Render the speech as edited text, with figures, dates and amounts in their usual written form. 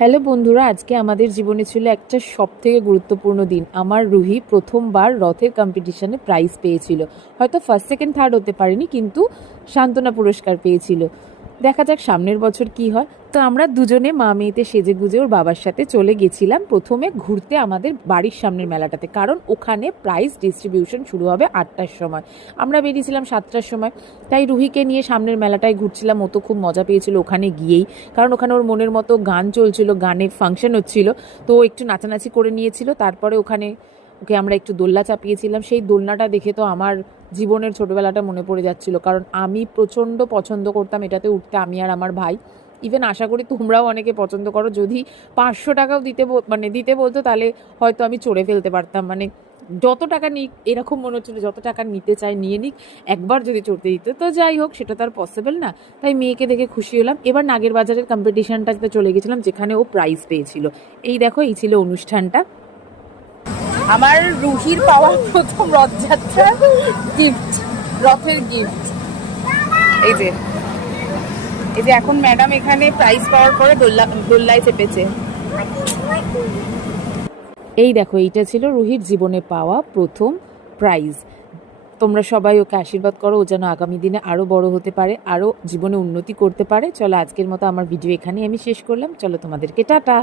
Hello বন্ধুরা, আজকে আমাদের জীবনে ছিল একটা সবথেকে গুরুত্বপূর্ণ দিন। আমার রুহি প্রথমবার রথের কম্পিটিশনে প্রাইজ পেয়েছিল। হয়তো ফার্স্ট সেকেন্ড থার্ড হতে পারেনি, কিন্তু সান্ত্বনা পুরস্কার পেয়েছিল। দেখা যাক সামনের বছর কি হয়। তো আমরা দুজনে মা মেয়েতে সেজে গুজে ওর বাবার সাথে চলে গেছিলাম প্রথমে ঘুরতে আমাদের বাড়ির সামনের মেলাটাতে, কারণ ওখানে প্রাইজ ডিস্ট্রিবিউশন শুরু হবে 8টার সময়। আমরা বেরিয়েছিলাম 7টার সময়। তাই রুহিকে নিয়ে সামনের মেলাটায় ঘুরছিলাম। ও তো খুব মজা পেয়েছিল ওখানে গিয়েই, কারণ ওখানে ওর মনের মতো গান চলছিল, গানের ফাংশন হচ্ছিল। তো ও একটু নাচানাচি করে নিয়েছিল। তারপরে ওখানে ওকে আমরা একটু দোলনা চাপিয়েছিলাম। সেই দোলনাটা দেখে তো আমার জীবনের ছোটোবেলাটা মনে পড়ে যাচ্ছিল, কারণ আমি প্রচণ্ড পছন্দ করতাম এটাতে উঠতে, আমি আর আমার ভাই। ইভেন আশা করি তোমরাও অনেকে পছন্দ করো। যদি 500 টাকাও দিতে বলতো, তাহলে হয়তো আমি চড়ে ফেলতে পারতাম। মানে যত টাকা নিক, এরকম মনে হচ্ছিলো যত টাকা নিতে চাই নিয়ে নিক, একবার যদি চড়তে দিত। তো যাই হোক, সেটা তো আর পসিবল না। তাই মেয়েকে দেখে খুশি হলাম। এবার নাগের বাজারের কম্পিটিশনটাতে চলে গেছিলাম, যেখানে ও প্রাইজ পেয়েছিল। এই দেখো, এই ছিল অনুষ্ঠানটা। আমার রুহির পাওয়া প্রথম রথযাত্রা গিফট, রথের গিফট। এই যে এখন ম্যাডাম এখানে প্রাইজ পাওয়ার পরে দোল্লায় চেপেছে। এই দেখো, এইটা ছিল রুহির জীবনে পাওয়া প্রথম প্রাইজ। তোমরা সবাই ওকে আশীর্বাদ করো, ও যেন আগামী দিনে আরও বড় হতে পারে, আরও জীবনে উন্নতি করতে পারে। চলো, আজকের মতো আমার ভিডিও এখানেই আমি শেষ করলাম। চলো, তোমাদেরকে টাটা।